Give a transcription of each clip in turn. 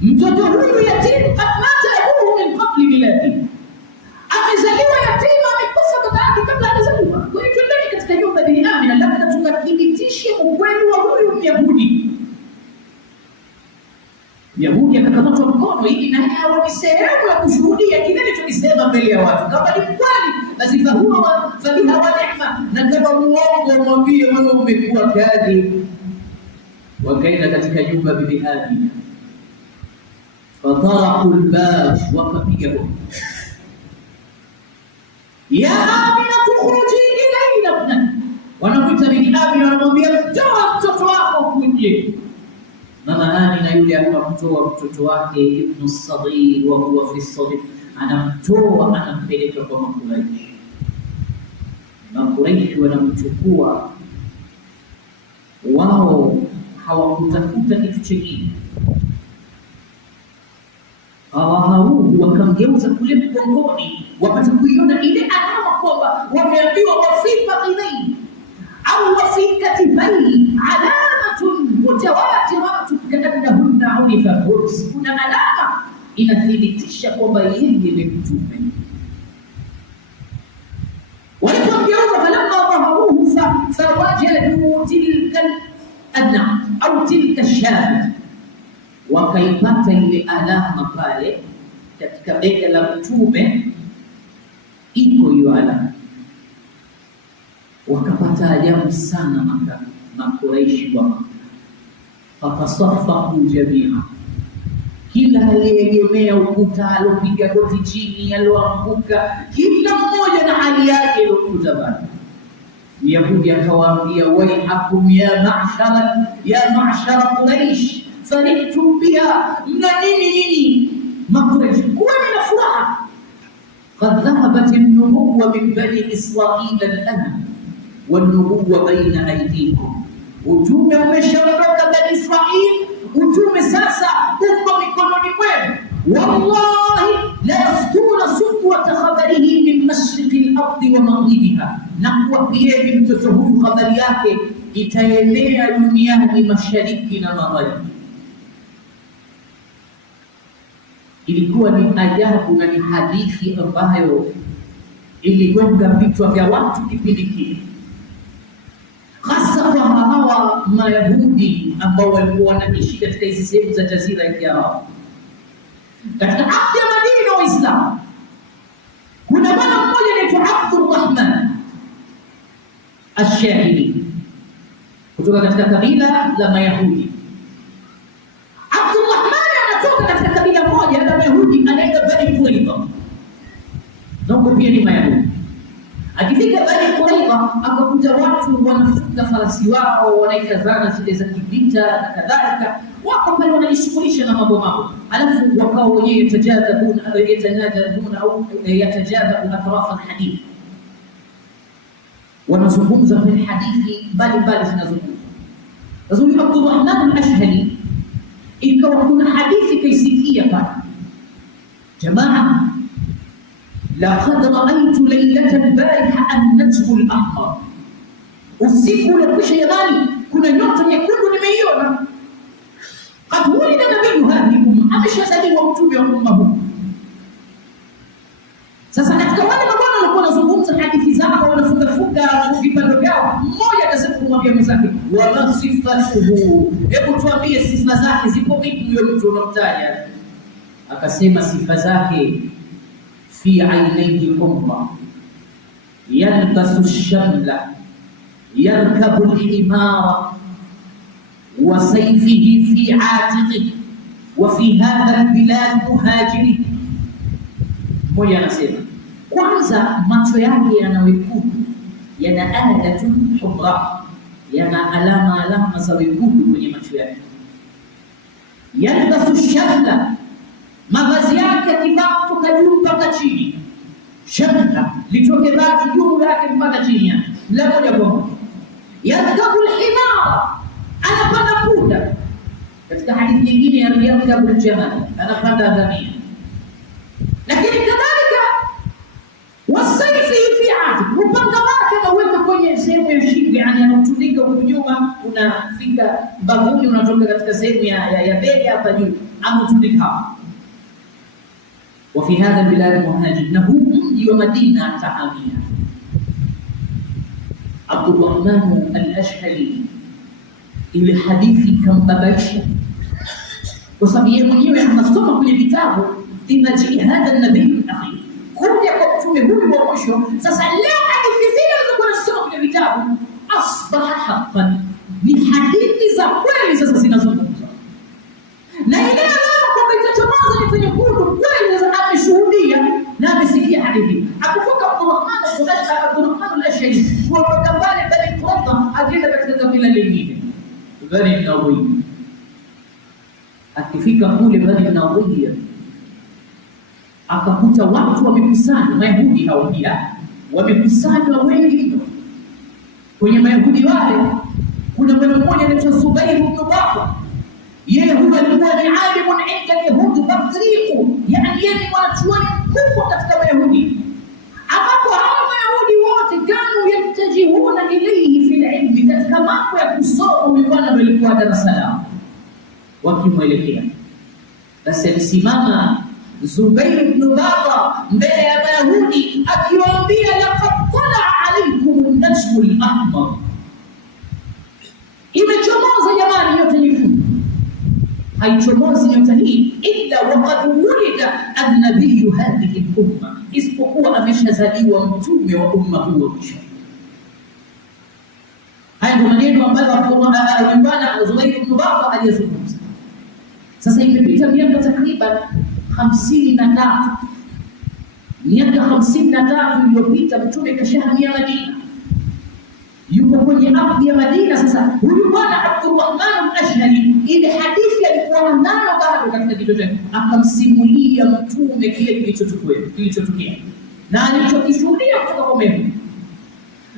mtoto huyu yatim qad mata abuhu min qabli miladi, amezaliwa yatima, amekufa baba yake kabla hajazaliwa. Kwa hiyo twendeni katika nyumba bin Amina, labda tukathibitishe ukweli wa huyu Myahudi. Myahudi akakamatwa mkono ili naye awe ni sehemu ya kushuhudia kile alichokisema mbele ya watu. Kama ni kweli basi fahuwa fabiha wa ni'ma, na kama muongo mwambie wewe umekuwa kadhi. Wakaenda katika nyumba bibi Amina, fataraku albab, wakapiga hodi, ya Amina tukhruji ilayna ibnak. Wanamuita bibi Amina, wanamwambia toa mtoto wako kuje. Mama Amina yule akamtoa mtoto wake ibnu saghir wa huwa fi sadir, anamtoa anampeleka kwa Makuraishi. Makuraishi wanamchukua, wao hawakutafuta kitu chengine, hawaharuhu wakamgeuza kule mgongoni, wapata kuiona ile alama kwamba wameambiwa wafifa idhaini au wafika tibai alamatun mutawatiratun kaannahunna urifa hurs. Kuna alama inathibitisha kwamba yeye ni mtume. Walipomgeuza falamma dhaharuhu fawajadu tilka al-an'am au tilka ash-shahid, wakaipata ile alama pale katika bega la mtume, iko hiyo alama. Wakapata ajabu sana Makuraishi wa Maka, fatasaffahu jamia, kila aliyegemea ukuta, alopiga goti chini, aloanguka, kila mmoja na hali yake iliyokuta bado. Myahudi akawaambia, waihakum ya ma'shara Quraish farihtum biha, mna nini nyinyi Makuraishi, kuweni na furaha. Qad dhahabat an-nubuwwa min bani Israila al-an wan-nubuwwa baina aydikum, utume umeshaondoka Bani Israili, utume sasa uko mikononi mwenu. Wallahi la yastuna sufwata khabarihi min mashriqi al-ardi wa maghribiha, na kuwapieni mtoto huyu habari yake itaenea duniani mashariki na magharibi. Ilikuwa ni ajabu na ni hadithi ambayo iligonga vichwa vya watu kipindi kile, hasa kwa hawa Mayahudi ambao walikuwa wanaishi katika hizi sehemu za Jazira ya Kiarabu. Katika ardhi ya Madina wa Uislamu kuna bwana mmoja anaitwa Abdurrahman Ash-Shahili kutoka katika kabila la Mayahudi. Abdurrahman anatoka katika kabila moja la Mayahudi anaitwa Bani Qurayza, ndio pia ni Mayahudi. Akifika Bani Qurayza akakuta watu wanafuga farasi wao, wanaitazana zile za kivita na kadhalika, wako pale wanajishughulisha na mambo, alafu wakao wenyewe yatajadabuna au yatajadabu atraf alhadith, wanazungumza kwenye hadithi mbalimbali zinazungumzwa. Lazima Abdurrahman al-Ashhali ikawa kuna hadithi kaisikia pale, jamaa laqad ra'aytu laylata al-bariha an-najmu al-ahmar, usiku uliokwisha jamani kuna nyota nyekundu nimeiona. Qad wulida nabiyyu hadhihi umma, ameshazaliwa mtume wa umma huu. Sasa katika wale mabwana walikuwa wanazungumza hadithi zao, wanafunga vipando vyao, mmoja akasema kumwambia mwenzake, wama sifatuhu, hebu tuambie sifa zake zipo vipi huyo mtu unamtaja? Akasema sifa zake, fi ainaihi humra, yalbasu ash-shamla, yarkabu al-himara, wa sayfihi fi atiqihi, wa fi hadha al-bilad muhajiri. Mmoja anasema kwanza macho yake yana wekundu, yana adatun humra, yana alama za wekundu kwenye macho yake. Yalbasu ash-shamla, mavazi yake akivaa kutoka juu mpaka chini, shamla litoke vazi juu yake mpaka chini yake la moja kwa moja. Yarkabu al-himara, anapanda punda. Katika hadithi nyingine yarkabu al-jamal, anapanda ngamia. Lakini kadhalika wasayfi fi atiq, upanga wake anaweka kwenye sehemu ya shingo, yani anatundika huko nyuma, unafika bavuni, unatoka katika sehemu ya bega hapa juu, anatundika hapa. وفي هذا البلاد مهاجر، na huu mji wa Madina atahamia Abdurrahman al-Ashhali. Ile hadithi kambabaisha, kwa sababu yeye mwenyewe anasoma kwenye vitabu inna jihad an-nabiy al-akhir, kuja kwa mtume huyu wa mwisho. Sasa leo hadithi zile zilizokuwa zinasoma kwenye vitabu asbaha haqqan, ni hadithi za kweli sasa zinazungumzwa, na ile alama kwamba itachomoza ni kwenye kundu kweli. Sasa ameshuhudia na amesikia hadithi, akutoka Abdurrahman al-Ashhali kutoka Bani Qurayza akaenda katika kabila lingine Bani Nadir. Akifika kule Bani Nadir akakuta watu wamekusanya, Mayahudi hao pia wamekusanywa wengi mno. Kwenye Mayahudi wale kuna bwana mmoja anaitwa Zubair ibn Bakr. Yeye huwa alikuwa ni alimun inda Yahudi batriqu, yani yeye ni mwanachuoni mkubwa katika Mayahudi, ambapo hao Mayahudi wote kanu yatajihuna ilayhi fil ilmi, katika mambo ya kusoma bwana ndio alikuwa darasa lao wakimwelekea. Basi alisimama Zubair ibn Bakr mbele ya Mayahudi akiwaambia, laqad talaa alaykum an-najmu al-ahmar, imechomoza jamani, yote nyekundu. Haichomozi nyota hii illa waqad wulida an-nabiy hadhihi al-umma, isipokuwa ameshazaliwa mtume wa umma huu wa mwisho. Haya ndio maneno ambayo Bwana Zubair ibn Bakr aliyazungumza. Sasa imepita miaka takriban 53, miaka 53 iliyopita mtume kashahamia Madina, yuko kwenye ardhi ya Madina. Sasa huyu bwana Abdurrahman al-Ashhali, ile hadithi alikuwa nayo bado katika kichwa chake, akamsimulia mtume kile kilichotokea na alichokishuhudia kutoka kwa Mungu.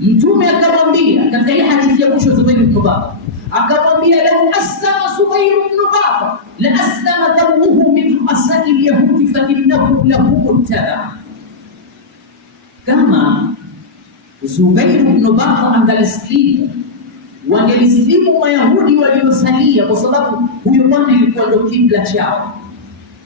Mtume akamwambia katika ile hadithi ya mwisho Zubair ibn Bakr, akamwambia, lau aslama Zubair ibn Bakr la aslama damuhu min asadi al-yahudi fa innahu lahu muttaba. Kama Zubair ibn Bakr angalislimu, wangelislimu Mayahudi waliosalia, kwa sababu huyo bwana ilikuwa ndio kibla chao,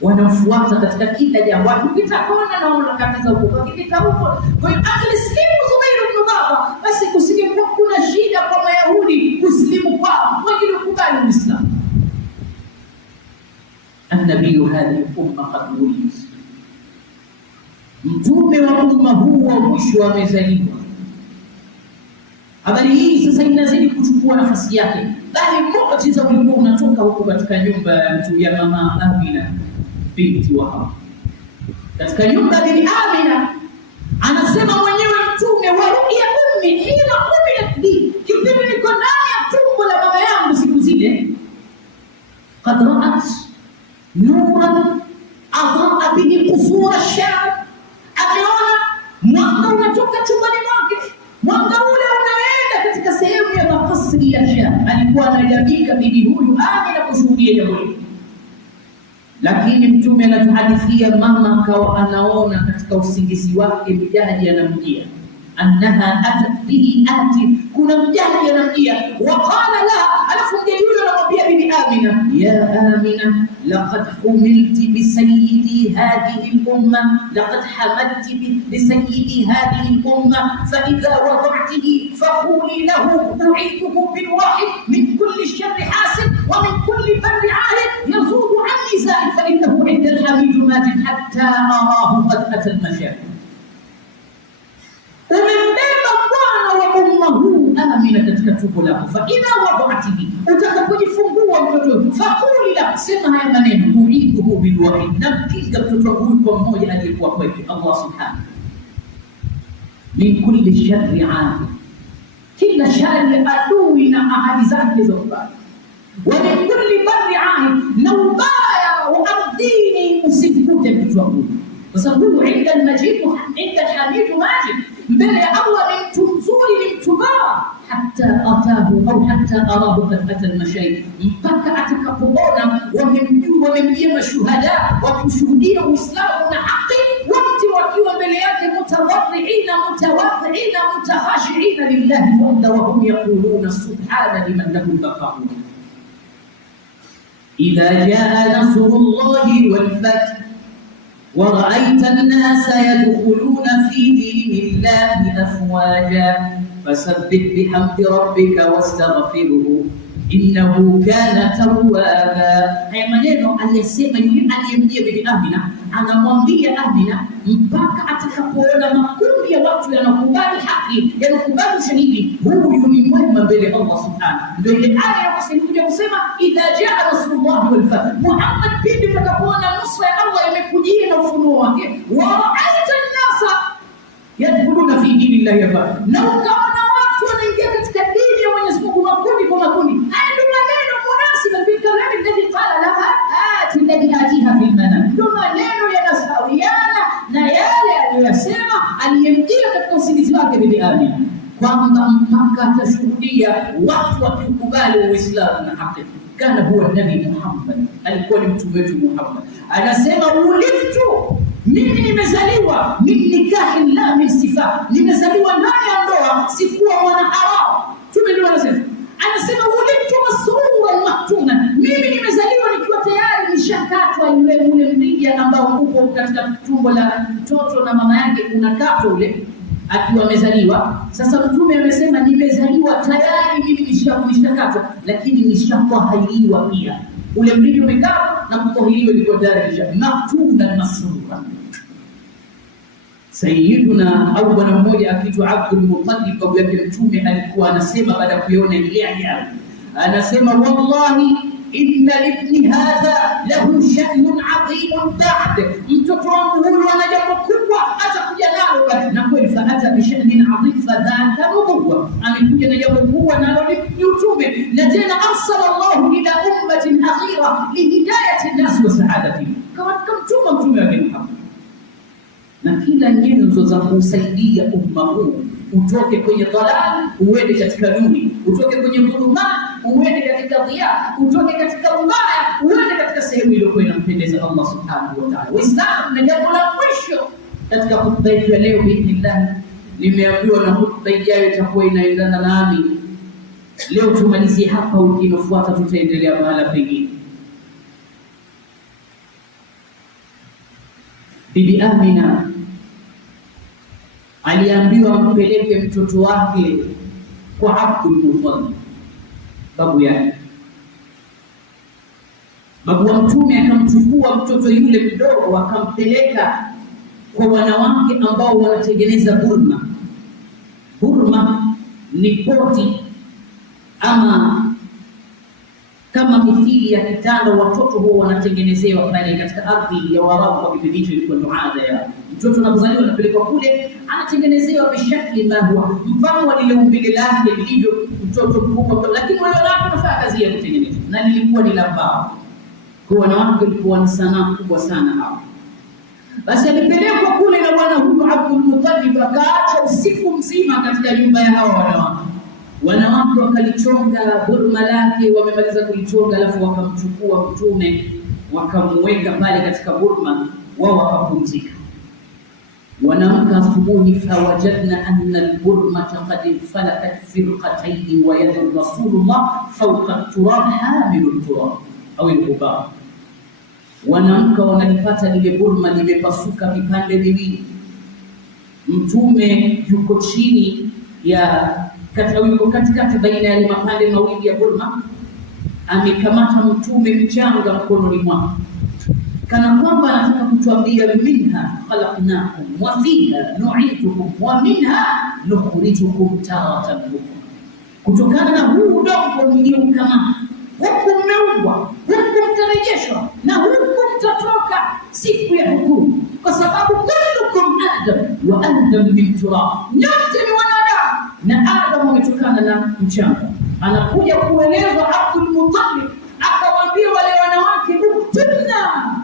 wanamfuata katika kila jambo. Ukitaka na unakataza huko, ukitaka huko. Kwa hiyo akilislimu Zubair ibn Bakr, basi kusingekuwa kuna shida kwa Mayahudi kuslimu kwao, wangelikubali Uislamu. An-nabiy hadhihi umma qad wulid, mtume wa umma huu wa mwisho amezaliwa. Habari hii sasa inazidi kuchukua nafasi yake, bali muujiza ulikuwa unatoka huko katika nyumba ya mtu ya mama Amina binti Wahab. Katika nyumba ya Amina anasema mwenyewe mtume, wa ru'ya ummi hina umilat li, kipindi niko ndani ya tumbo la baba yangu siku zile, qad ra'at nuran adaa bihi qusur ash-sham, ameona mwanga unatoka chumbani mwake, mwanga ule unaenda katika sehemu ya makasri ya Sham. Alikuwa anajabika bibi huyu Amina kushuhudia jambo hili, lakini mtume anatuhadithia mama akawa anaona katika usingizi wake mjaji anamjia, annaha atat bihi ati, kuna mjaji anamjia. Waqala laha, alafu mjaji huyo anamwambia bibi Amina, ya Amina laqad humilti bi sayyidi hadhihi al-umma, laqad hamalti bi sayyidi hadhihi al-umma, fa idha wada'tihi faquli lahu u'idhuhu bil wahid min kulli sharri hasid wa min kulli barri 'ahid yazudu 'anni za'id, fa innahu 'inda al-hamid majid hatta arahu qad ata al-mashayikh. Umembeba bwana wa umma huu Amina katika tumbo lako, fa idha wada'tihi, utakapojifungua mtoto, faquli la, sema haya maneno, u'idhuhu bil wahid, namkinga mtoto huyu kwa mmoja aliyekuwa kwetu Allah subhanahu, min kulli sharri 'ahid, kila shari adui na ahadi zake za ubaya, wa min kulli barri 'ahid, na ubaya wa ardhini usimkute mtoto huyu, kwa sababu inda al-majid inda al-hamid majid, mbele ya Allah ni mtu mzuri, ni mtu bora, hatta atahu au hatta arahu qad ata al-mashayikh, mpaka atakapoona wamemjia mashuhada wakishuhudia Uislamu na haki, wote wakiwa mbele yake متضرعين متواضعين متخاشعين لله وهم يقولون سبحان لمن له البقاء. إذا جاء نصر الله والفتح ورأيت الناس يدخلون في دين الله أفواجا فسبح بحمد ربك واستغفره innahu kana tawwaba. Haya maneno aliyesema yule aliyemjia bibi Amina, anamwambia Amina mpaka atakapoona makundi ya watu yanakubali haki, yanakubali ushahidi, huyu ni mwema mbele Allah subhanahu. Ndio ile aya ya kusema idha jaa nasrullahi wal fath, Muhammad pindi utakapoona nusra ya Allah imekujia na ufunuo wake, wa ra'aita an-nasa yadkhuluna fi dinillahi afwaja, na ukaona watu wanaingia katika dini ya Mwenyezi Mungu makundi kwa makundi. Haya ndio maneno munasiba bil kalam alladhi qala laha ati alladhi atiha fil manam, ndio maneno yanasawiana na yale aliyosema aliyemjia katika usingizi wake bibi Amina, kwamba mpaka atashuhudia watu wakikubali Uislamu na haki. Kana huwa nabii Muhammad, alikuwa ni mtume wetu Muhammad. Anasema ulitu, mimi nimezaliwa min nikahi la min sifa, nimezaliwa ndani ya ndoa, sikuwa mwana haramu. Mtume ndio anasema ulitu masruran maktuna, mimi nimezaliwa nikiwa tayari nishakatwa ule mrija ambao uko katika tumbo la mtoto na mama yake unakatwa ule akiwa amezaliwa. Sasa Mtume amesema nimezaliwa tayari mimi nishakatwa, lakini nishatahiriwa pia. Ule mrija umekatwa na kutahiriwa ilikuwa daraja maktuna masrura. Sayyiduna au bwana mmoja akiitwa Abdul Muttalib, babu yake Mtume, alikuwa anasema baada ya kuiona ile ajabu, anasema wallahi inna libni hadha lahu sha'nun 'adhimun ba'd, mtoto wangu huyu ana jambo kubwa atakuja nalo basi. Na kweli faata bi sha'nin 'adhim fadhaka nubuwa, amekuja na jambo kubwa nalo ni utume. Na tena arsala Allahu ila ummatin akhira lihidayati an-nas wa sa'adatihim, kama mtume wake Muhammad. Na kila nyenzo za kusaidia umma huu utoke kwenye dhalal uende katika nuru, utoke kwenye dhuluma uende katika dhiya, utoke katika ubaya uende katika sehemu iliyokuwa inampendeza Allah subhanahu wa ta'ala. Waislamu, na jambo la mwisho katika hutuba yetu ya leo biidhnillah, nimeambiwa na hutuba ijayo itakuwa inaendana nami. Leo tumalizie hapa, wiki inayofuata tutaendelea mahala pengine. Bibi Amina aliambiwa mpeleke mtoto wake kwa Abdul Muttalib, babu yake. Babu wa Mtume akamchukua mtoto yule mdogo akampeleka kwa wanawake ambao wanatengeneza burma. Burma ni poti ama kama mithili ya kitanda, watoto huwa wanatengenezewa pale katika ardhi ya Waarabu. Kwa kipindi hicho ilikuwa ndo ada ya mtoto anapozaliwa anapelekwa kule, anatengenezewa bishakli ma huwa mfano wa lile umbile lake lilivyo mtoto mkubwa, lakini wale wanawake wanafanya kazi ya kutengeneza, na lilikuwa ni la mbao. Kwa wanawake walikuwa ni sanaa kubwa sana hao. Basi alipelekwa kule na bwana huyu Abdul Muttalib, akaacha usiku mzima katika nyumba ya hao wanawake. Wanawake wakalichonga burma lake, wamemaliza kulichonga, alafu wakamchukua Mtume wakamweka pale katika burma, wao wakapumzika. Wanamka asubuhi, fawajadna anna alburmata qad falakat firqatayn wa yadu Rasulullah fawqa at-turab hamilu at-turab au al-ghubab. Wanamka wanalipata lile burma limepasuka vipande viwili. Mtume yuko chini ya katikati baina ya mapande mawili ya burma, amekamata Mtume mchanga mkononi mwake, kana kwamba anataka kutuambia minha khalaqnakum wa fiha nu'idukum wa minha nukhrijukum taratan ukhra. Kutokana na huu udongo mliokamata, huku mmeumbwa, huku mtarejeshwa, na huku mtatoka siku ya hukumu, kwa sababu kullukum adam wa adam min turab, nyote ni wanadamu na Adam ametokana na mchanga. Anakuja kuelezwa Abdul Muttalib, akawaambia wale wanawake, uktubna,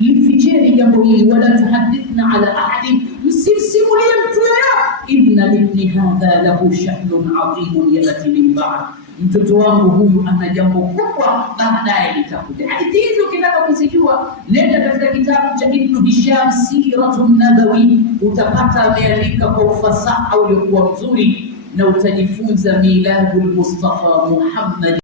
lificheni jambo hili, wala tuhadithna ala ahadi, msimsimulie mtu yoyote, inna libni hadha lahu sha'nun 'adhimun yati min ba'd, mtoto wangu huyu ana jambo kubwa baadaye litakuja. Hadithi hizo ukitaka kuzijua, nenda katika kitabu cha Ibn Hisham Siratun Nabawi, utapata ameandika kwa ufasaha uliokuwa mzuri, na utajifunza miladul Mustafa Muhammad.